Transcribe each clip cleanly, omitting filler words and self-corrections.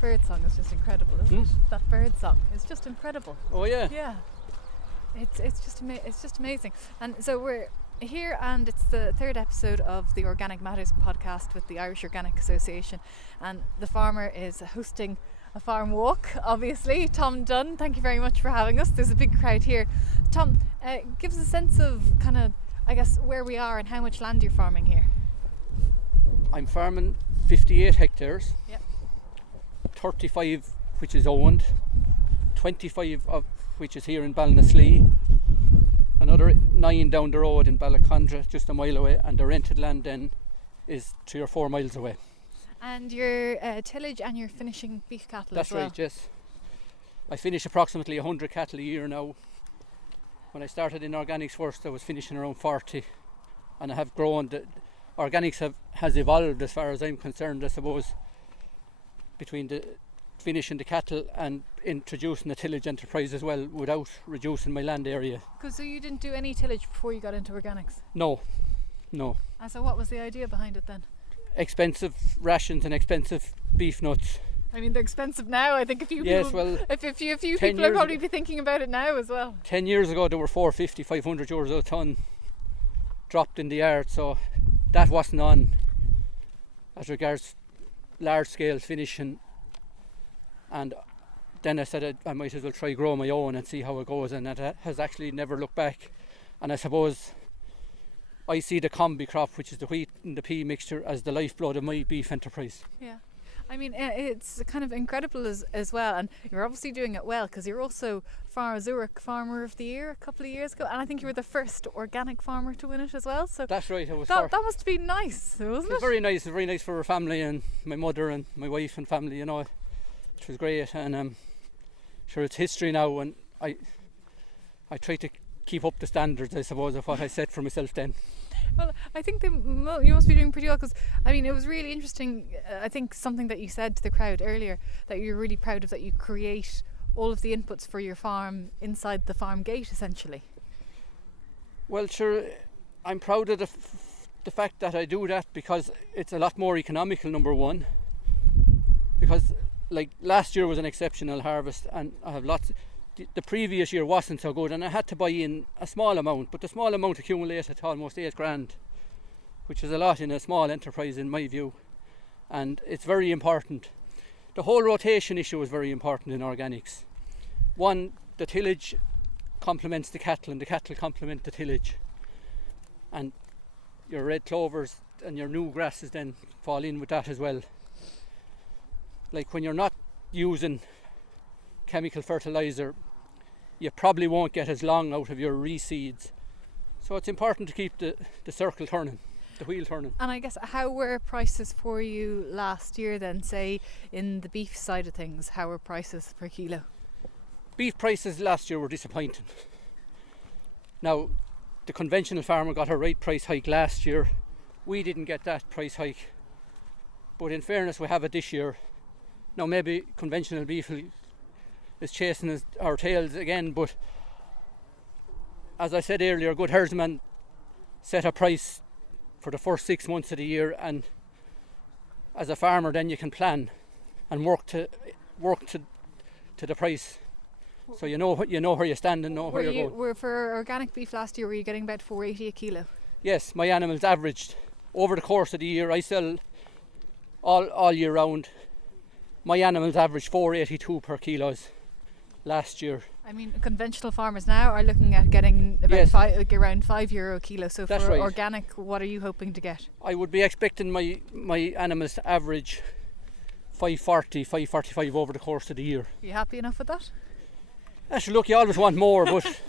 bird song is just incredible, isn't it? That bird song is just incredible. Oh yeah. Yeah. It's just amazing. And so we're here, and it's the third episode of the Organic Matters podcast with the Irish Organic Association, and the farmer is hosting a farm walk, obviously. Tom Dunne, thank you very much for having us. There's a big crowd here. Tom, give us a sense of kind of, I guess, where we are and how much land you're farming here. I'm farming 58 hectares. Yep. 35 which is owned, 25 of which is here in Ballinaslee, another 9 down the road in Ballacondra, just a mile away, and the rented land then is 3 or 4 miles away. And your tillage and your finishing beef cattle That's as well? right, yes. I finish approximately 100 cattle a year now. When I started in organics first, I was finishing around 40, and I have grown. Organics has evolved as far as I'm concerned, I suppose, between the finishing the cattle and introducing the tillage enterprise as well, without reducing my land area. So you didn't do any tillage before you got into organics? No. And so what was the idea behind it then? Expensive rations and expensive beef nuts. I mean, they're expensive now. I think a few Yes, people, well, a few people will probably be thinking about it now as well. 10 years ago they were 450, 500 euros a tonne dropped in the yard, so that wasn't on as regards large scale finishing. And then I said I might as well try grow my own and see how it goes, and that has actually never looked back. And I suppose I see the combi-crop, which is the wheat and the pea mixture, as the lifeblood of my beef enterprise. Yeah, I mean, it's kind of incredible as well, and you're obviously doing it well, because you're also Zurich Farmer of the Year a couple of years ago, and I think you were the first organic farmer to win it as well. So that's right. That must be nice, wasn't it? Very nice. Very nice for our family and my mother and my wife and family. You know, which was great. And sure, it's history now, and I try to keep up the standards, I suppose, of what I set for myself then. Well, I think you must be doing pretty well, because I mean, it was really interesting. I think something that you said to the crowd earlier, that you're really proud of, that you create all of the inputs for your farm inside the farm gate, essentially. Well, sure, I'm proud of the fact that I do that, because it's a lot more economical, number one. Because like last year was an exceptional harvest, and I have lots. The previous year wasn't so good, and I had to buy in a small amount, but the small amount accumulated to almost 8 grand, which is a lot in a small enterprise in my view, and it's very important. The whole rotation issue is very important in organics. One, the tillage complements the cattle, and the cattle complement the tillage, and your red clovers and your new grasses then fall in with that as well. Like when you're not using chemical fertilizer, you probably won't get as long out of your reseeds. So it's important to keep the circle turning, the wheel turning. And I guess, how were prices for you last year then, say in the beef side of things? How were prices per kilo? Beef prices last year were disappointing. Now, the conventional farmer got a right price hike last year. We didn't get that price hike. But in fairness, we have it this year. Now maybe conventional beef is chasing our tails again, but as I said earlier, a good herdsman set a price for the first 6 months of the year, and as a farmer then you can plan and work to the price, so you know where you stand and know where you're going. For organic beef last year, were you getting about 480 a kilo? Yes, my animals averaged over the course of the year. I sell all year round. My animals averaged 482 per kilos last year. I mean, conventional farmers now are looking at getting about around €5 a kilo. So that's for right. Organic, what are you hoping to get? I would be expecting my animals to average 540, 545 over the course of the year. Are you happy enough with that? Actually, look, you always want more, but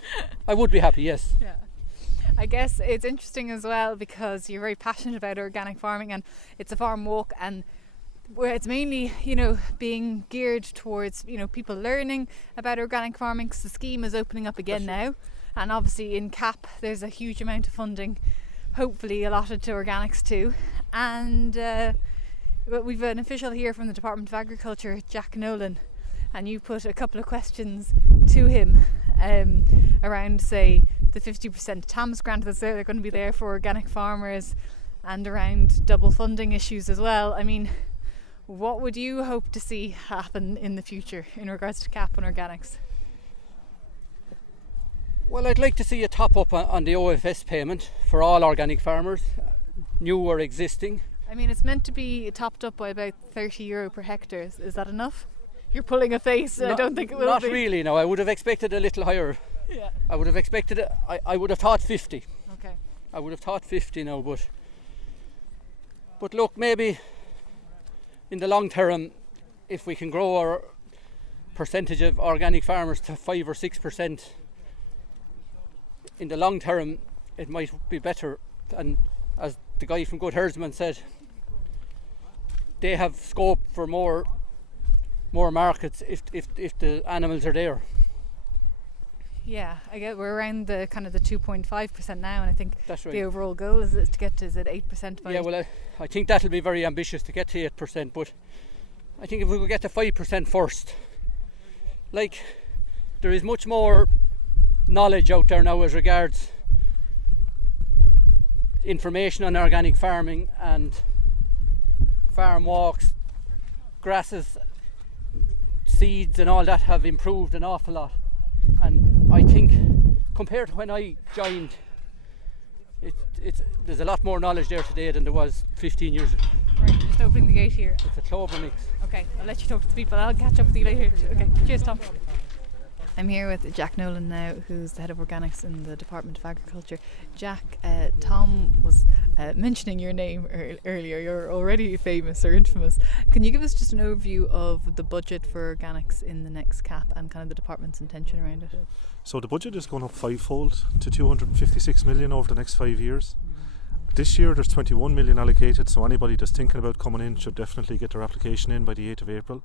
I would be happy, yes. Yeah. I guess it's interesting as well, because you're very passionate about organic farming, and it's a farm walk, and where it's mainly, being geared towards, people learning about organic farming, because the scheme is opening up again now, and obviously in CAP there's a huge amount of funding, hopefully allotted to organics too. And we've an official here from the Department of Agriculture, Jack Nolan, and you put a couple of questions to him around, say, the 50% TAMS grant that's there, they're going to be there for organic farmers, and around double funding issues as well. I mean, What would you hope to see happen in the future in regards to CAP and organics? Well, I'd like to see a top up on the OFS payment for all organic farmers, new or existing. I mean, it's meant to be topped up by about €30 per hectare. Is that enough? You're pulling a face. I don't think it will not be. Not really, no. I would have expected a little higher. Yeah. I would have expected it. I would have thought 50. Okay. I would have thought 50 now, but look, maybe in the long term, if we can grow our percentage of organic farmers to 5 or 6%, in the long term, it might be better. And as the guy from Good Herdsman said, they have scope for more markets if the animals are there. Yeah, I get we're around the kind of the 2.5% now, and I think that's right. The overall goal is to get to 8% by. Yeah, well, I think that'll be very ambitious to get to 8%, but I think if we could get to 5% first, like, there is much more knowledge out there now as regards information on organic farming, and farm walks, grasses, seeds and all that have improved an awful lot. And I think compared to when I joined, there's a lot more knowledge there today than there was 15 years ago. Right, just opening the gate here. It's a Clover mix. Okay, I'll let you talk to the people. I'll catch up with you later. Okay, cheers, Tom. I'm here with Jack Nolan now, who's the head of organics in the Department of Agriculture. Jack, Tom was mentioning your name earlier. You're already famous or infamous. Can you give us just an overview of the budget for organics in the next CAP and kind of the department's intention around it? So the budget is going up fivefold to 256 million over the next 5 years. This year there's 21 million allocated, so anybody that's thinking about coming in should definitely get their application in by the 8th of April.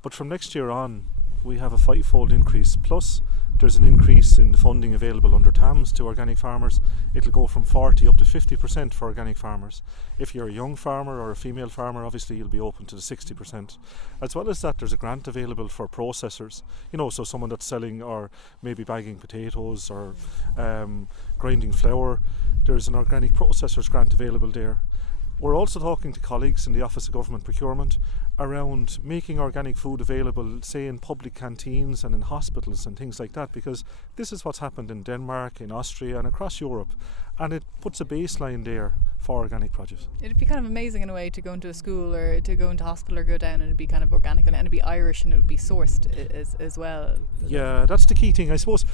But from next year on, we have a fivefold increase, plus there's an increase in the funding available under TAMS to organic farmers. It'll go from 40 up to 50% for organic farmers. If you're a young farmer or a female farmer, obviously you'll be open to the 60%. As well as that, there's a grant available for processors, so someone that's selling or maybe bagging potatoes or grinding flour. There's an organic processors grant available there. We're also talking to colleagues in the Office of Government Procurement around making organic food available, say in public canteens and in hospitals and things like that, because this is what's happened in Denmark, in Austria and across Europe, and it puts a baseline there for organic produce. It'd be kind of amazing in a way to go into a school or to go into hospital or go down and it'd be kind of organic and it'd be Irish and it would be sourced as well. Yeah, that's the key thing, I suppose.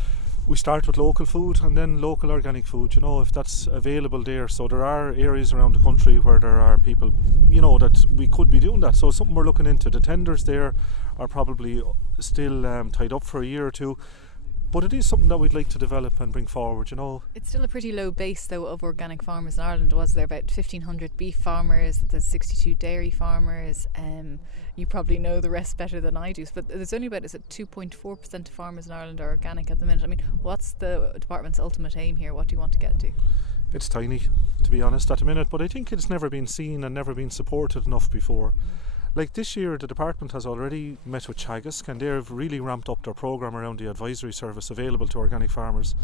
We start with local food and then local organic food, if that's available there. So there are areas around the country where there are people, that we could be doing that. So it's something we're looking into. The tenders there are probably still tied up for a year or two. But it is something that we'd like to develop and bring forward, It's still a pretty low base, though, of organic farmers in Ireland. Was there about 1,500 beef farmers, there's 62 dairy farmers. You probably know the rest better than I do, but there's only about 2.4% of farmers in Ireland are organic at the minute. I mean, what's the department's ultimate aim here? What do you want to get to? It's tiny, to be honest, at the minute, but I think it's never been seen and never been supported enough before. Like this year, the department has already met with Teagasc and they've really ramped up their programme around the advisory service available to organic farmers.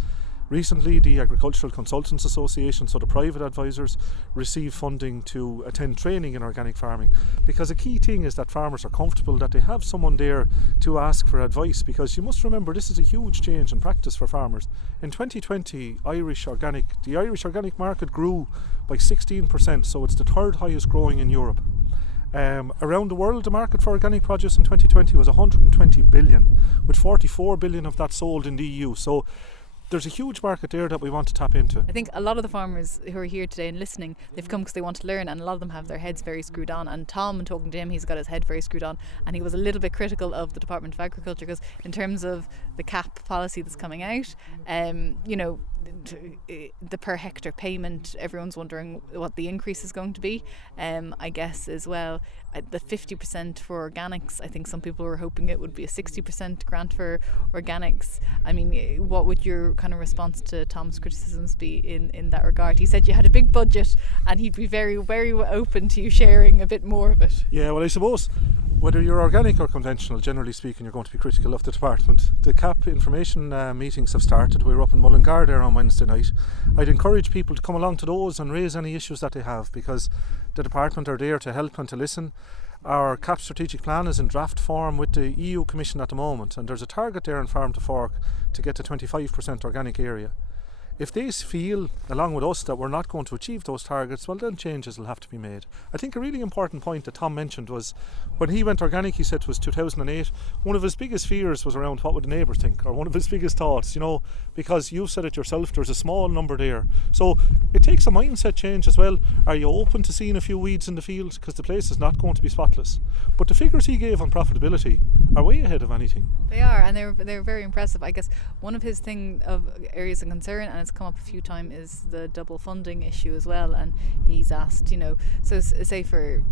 Recently, the Agricultural Consultants Association, so the private advisors, received funding to attend training in organic farming, because a key thing is that farmers are comfortable, that they have someone there to ask for advice, because you must remember this is a huge change in practice for farmers. In 2020, the Irish organic market grew by 16%, so it's the third highest growing in Europe. Around the world, the market for organic produce in 2020 was 120 billion, with 44 billion of that sold in the EU. So there's a huge market there that we want to tap into. I think a lot of the farmers who are here today and listening, they've come because they want to learn, and a lot of them have their heads very screwed on. And Tom, talking to him, he's got his head very screwed on, and he was a little bit critical of the Department of Agriculture, because in terms of the CAP policy that's coming out, the per hectare payment, everyone's wondering what the increase is going to be. I guess as well, the 50% for organics, I think some people were hoping it would be a 60% grant for organics. I mean, what would your kind of response to Tom's criticisms be in that regard? He said you had a big budget and he'd be very, very open to you sharing a bit more of it. Yeah, well, I suppose whether you're organic or conventional, generally speaking, you're going to be critical of the department. The CAP information meetings have started. We were up in Mullingar there on Wednesday night. I'd encourage people to come along to those and raise any issues that they have, because the department are there to help and to listen. Our CAP strategic plan is in draft form with the EU Commission at the moment, and there's a target there in Farm to Fork to get to 25% organic area. If they feel, along with us, that we're not going to achieve those targets, well then changes will have to be made. I think a really important point that Tom mentioned was when he went organic, he said it was 2008, one of his biggest fears was around what would the neighbours think, or one of his biggest thoughts, because you've said it yourself, there's a small number there. So it takes a mindset change as well. Are you open to seeing a few weeds in the field? Because the place is not going to be spotless. But the figures he gave on profitability are way ahead of anything. They are, and they're very impressive. I guess one of his areas of concern, and it's come up a few times, is the double funding issue as well. And he's asked, so say for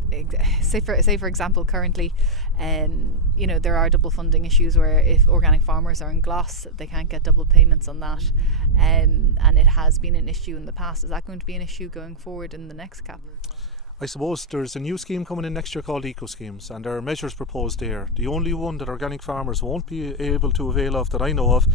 example, currently, there are double funding issues where if organic farmers are in gloss, they can't get double payments on that, and it has been an issue in the past. Is that going to be an issue going forward in the next CAP? I suppose there's a new scheme coming in next year called Eco Schemes, and there are measures proposed there. The only one that organic farmers won't be able to avail of that I know of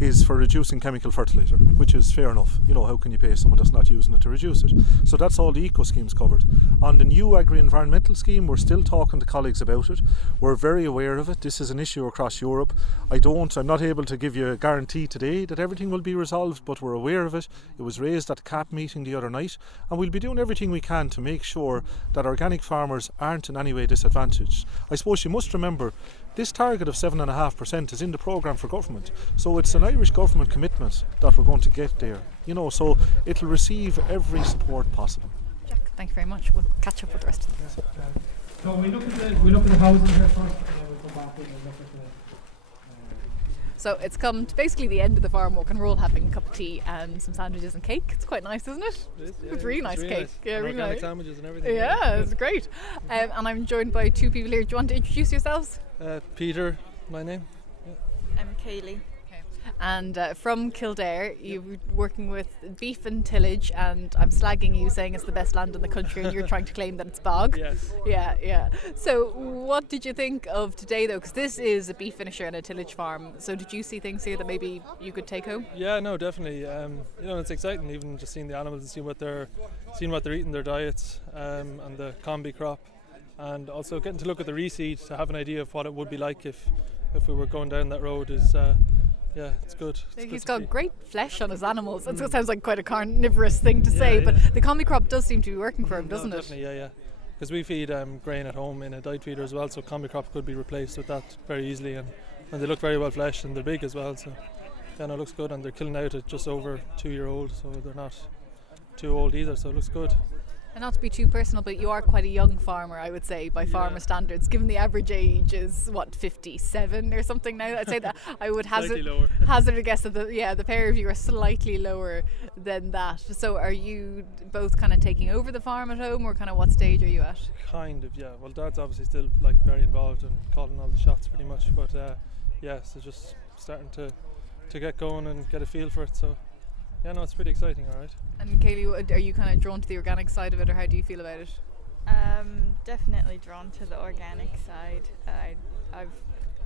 is for reducing chemical fertiliser, which is fair enough. How can you pay someone that's not using it to reduce it? So that's all the eco schemes covered. On the new agri-environmental scheme, we're still talking to colleagues about it. We're very aware of it. This is an issue across Europe. I'm not able to give you a guarantee today that everything will be resolved, but we're aware of it. It was raised at the CAP meeting the other night, and we'll be doing everything we can to make sure that organic farmers aren't in any way disadvantaged. I suppose you must remember this target of 7.5% is in the programme for government, so it's an Irish government commitment that we're going to get there, so it'll receive every support possible. Jack, thank you very much. We'll catch up with the rest of them. So we look at the housing here first, and then we'll go back and look at the So it's come to basically the end of the farm walk, and we're all having a cup of tea and some sandwiches and cake. It's quite nice, isn't it? It is, yeah, it's really nice cake. Nice. Yeah, and really organic nice. sandwiches and everything. Yeah, it's great. And I'm joined by two people here. Do you want to introduce yourselves? Peter, my name. I'm Kaylee. And from Kildare, you're working with beef and tillage, and I'm slagging you, saying it's the best land in the country, and you're trying to claim that it's bog. Yes. Yeah. So what did you think of today, though? Because this is a beef finisher and a tillage farm. So did you see things here that maybe you could take home? Yeah, no, definitely. It's exciting, even just seeing the animals and seeing what they're eating, their diets, and the combi-crop, and also getting to look at the reseed to have an idea of what it would be like if we were going down that road is. Yeah, it's good. He's got great flesh on his animals. It sounds like quite a carnivorous thing to say, but the combi-crop does seem to be working for him, doesn't it? Definitely, yeah. Because we feed grain at home in a diet feeder as well, so combi-crop could be replaced with that very easily, and they look very well fleshed, and they're big as well, so yeah, no, it looks good, and they're killing out at just over 2-year-old, so they're not too old either, so it looks good. And not to be too personal, but you are quite a young farmer, I would say, by farmer standards. Given the average age is 57 or something now, I'd say that I would hazard a guess that the pair of you are slightly lower than that. So are you both kind of taking over the farm at home, or kind of what stage are you at? Kind of, yeah. Well, Dad's obviously still very involved and calling all the shots pretty much, but so just starting to get going and get a feel for it. So yeah, no, it's pretty exciting, all right. And Kaylee, are you kind of drawn to the organic side of it, or how do you feel about it? Definitely drawn to the organic side.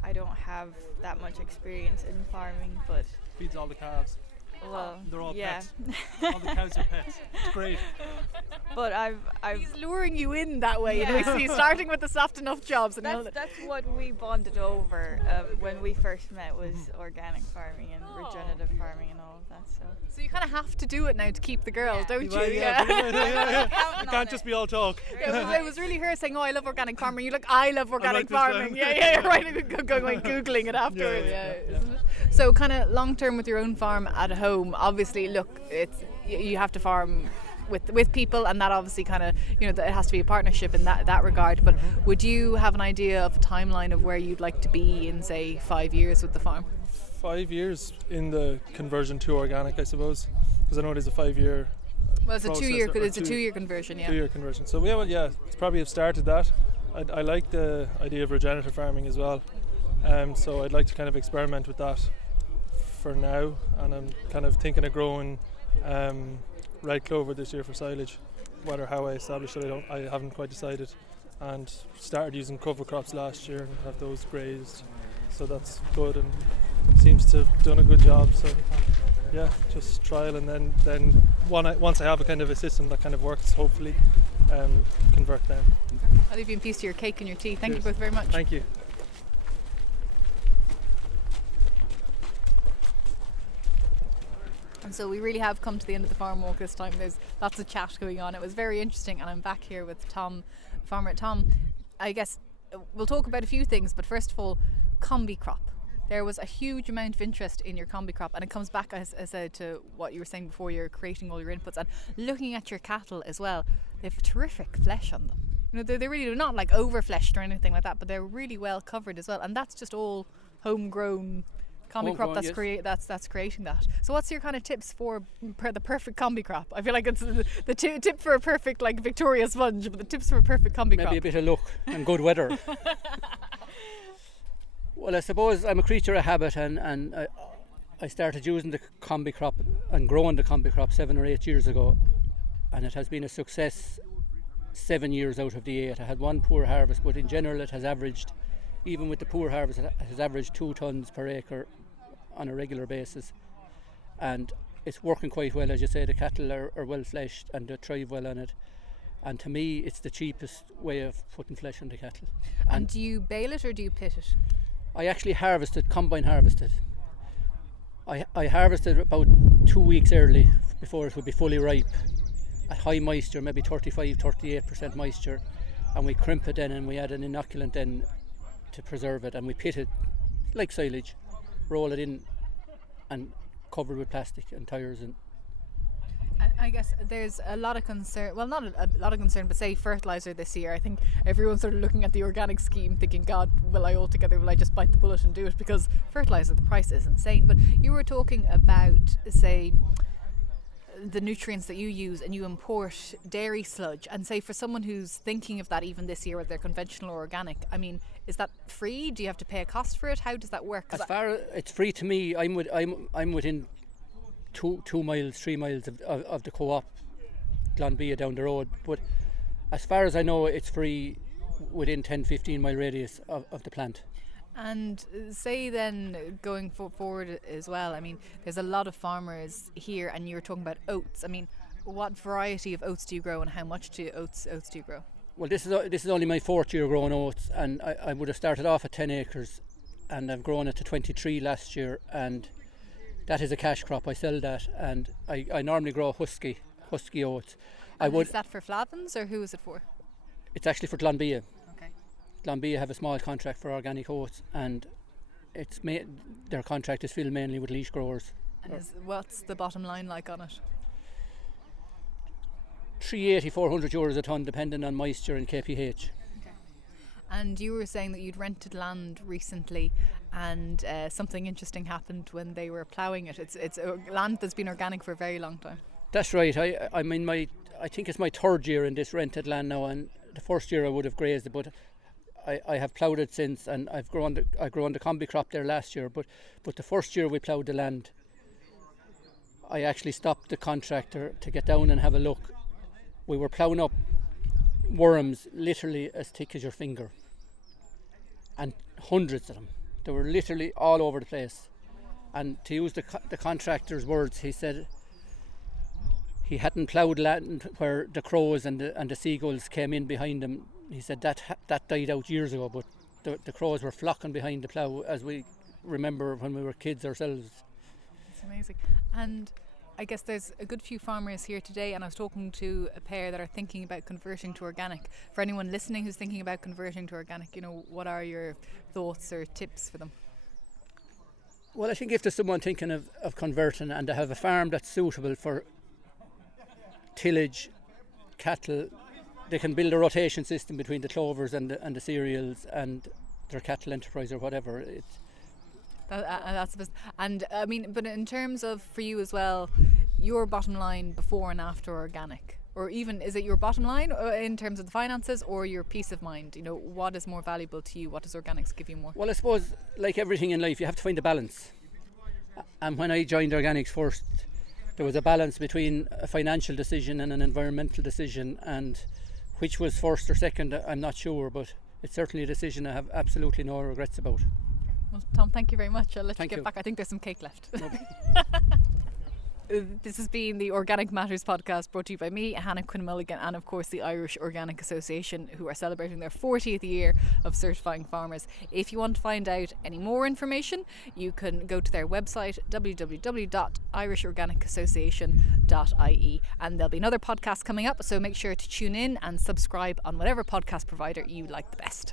I don't have that much experience in farming, but Feeds all the calves. well, They're all yeah. pets. All the cows are pets. It's great. But I've He's luring you in that way. Yeah. He's starting with the soft enough jobs, and that's what we bonded over when we first met, was organic farming and regenerative farming and all of that. So you kind of have to do it now to keep the girls, don't you? Well, yeah. Counting It on can't it. just be all talk. It was really her saying, "Oh, I love organic farming." You're like, "I love organic write this farming." down. Yeah, right. Going googling it afterwards. Yeah. Isn't it? So, kind of long term with your own farm at home. Obviously, look, you have to farm with people, and that obviously kind of it has to be a partnership in that regard. But would you have an idea of a timeline of where you'd like to be in, say, 5 years with the farm? 5 years in the conversion to organic, I suppose, because I know it is a 5-year. Well, it's a process, 2-year. or It's a 2-year conversion. Yeah. 2-year conversion. So it's probably have started that. I like the idea of regenerative farming as well. So I'd like to kind of experiment with that for now, and I'm kind of thinking of growing red clover this year for silage. How I establish it, I haven't quite decided, and started using cover crops last year and have those grazed, so that's good and seems to have done a good job. So yeah, just trial, and then once I have a kind of a system that kind of works, hopefully convert them. I'll leave you in peace to your cake and your tea. Thank you Cheers. both very much. Thank you. And so we really have come to the end of the farm walk this time. There's lots of chat going on. It was very interesting, and I'm back here with Tom, farmer. Tom, I guess we'll talk about a few things, but first of all, combi-crop. There was a huge amount of interest in your combi-crop, and it comes back, as I said, to what you were saying before. You're creating all your inputs and looking at your cattle as well. They have terrific flesh on them. You know, they really do, not like over-fleshed or anything like that, but they're really well covered as well, and that's just all homegrown combi-crop that's yes. creating that. So what's your kind of tips for the perfect combi-crop? I feel like it's the tip for a perfect, like, Victoria sponge, but the tips for a perfect combi-crop. Maybe a bit of luck and good weather. Well, I suppose I'm a creature of habit, and I started using the combi-crop and growing the combi-crop 7 or 8 years ago, and it has been a success 7 years out of the 8. I had one poor harvest, but in general it has averaged, even with the poor harvest, it has averaged 2 tonnes per acre on a regular basis, and it's working quite well. As you say, the cattle are well fleshed and they thrive well on it, and to me it's the cheapest way of putting flesh on the cattle. And do you bale it or do you pit it? I actually combine harvested. I harvested about 2 weeks early before it would be fully ripe at high moisture, maybe 35-38% moisture, and we crimp it then and we add an inoculant then to preserve it, and we pit it like silage, roll it in and cover it with plastic and tyres. And I guess there's a lot of concern, well, not a lot of concern, but say fertiliser this year. I think everyone's sort of looking at the organic scheme thinking, God, will I just bite the bullet and do it? Because fertiliser, the price is insane. But you were talking about, say, the nutrients that you use, and you import dairy sludge, and say for someone who's thinking of that even this year, whether they're conventional or organic, I mean, is that free? Do you have to pay a cost for it? How does that work? As far as it's free to me, I'm within 2 miles, 3 miles of the co-op Glanbia down the road, but as far as I know it's free within 10-15 mile radius of the plant. And say then going forward as well, I mean, there's a lot of farmers here, and you're talking about oats. I mean, what variety of oats do you grow, and how much oats do you grow? Well, this is only my 4th year growing oats, and I would have started off at 10 acres, and I've grown it to 23 last year, and that is a cash crop. I sell that, and I normally grow husky oats. Is that for Flavins, or who is it for? It's actually for Glanbia. Okay. Glanbia have a small contract for organic oats, and their contract is filled mainly with leash growers. And what's the bottom line like on it? 380-400 euros a tonne, depending on moisture and kph. And you were saying that you'd rented land recently, and something interesting happened when they were ploughing it. It's land that's been organic for a very long time. That's right. I think it's my 3rd year in this rented land now, and the first year I would have grazed it, but I have ploughed it since, and I grown the combi crop there last year. But the first year we ploughed the land, I actually stopped the contractor to get down and have a look. We were ploughing up worms literally as thick as your finger, and hundreds of them. They were literally all over the place. And to use the contractor's words, he said he hadn't ploughed land where the crows and the seagulls came in behind him. He said that died out years ago, but the crows were flocking behind the plough, as we remember when we were kids ourselves. It's amazing. And I guess there's a good few farmers here today, and I was talking to a pair that are thinking about converting to organic. For anyone listening who's thinking about converting to organic, what are your thoughts or tips for them? Well, I think if there's someone thinking of converting and they have a farm that's suitable for tillage, cattle, they can build a rotation system between the clovers and the cereals and their cattle enterprise or whatever. That's the best. And I mean, but in terms of for you as well, your bottom line before and after organic, or even is it your bottom line in terms of the finances or your peace of mind? What is more valuable to you? What does organics give you more? Well, I suppose like everything in life, you have to find a balance. And when I joined organics first, there was a balance between a financial decision and an environmental decision, and which was first or second, I'm not sure, but it's certainly a decision I have absolutely no regrets about. Well, Tom, thank you very much. I'll let you get back. I think there's some cake left. This has been the Organic Matters podcast, brought to you by me, Hannah Quinn-Mulligan, and of course the Irish Organic Association, who are celebrating their 40th year of certifying farmers. If you want to find out any more information, you can go to their website, www.irishorganicassociation.ie, and there'll be another podcast coming up, so make sure to tune in and subscribe on whatever podcast provider you like the best.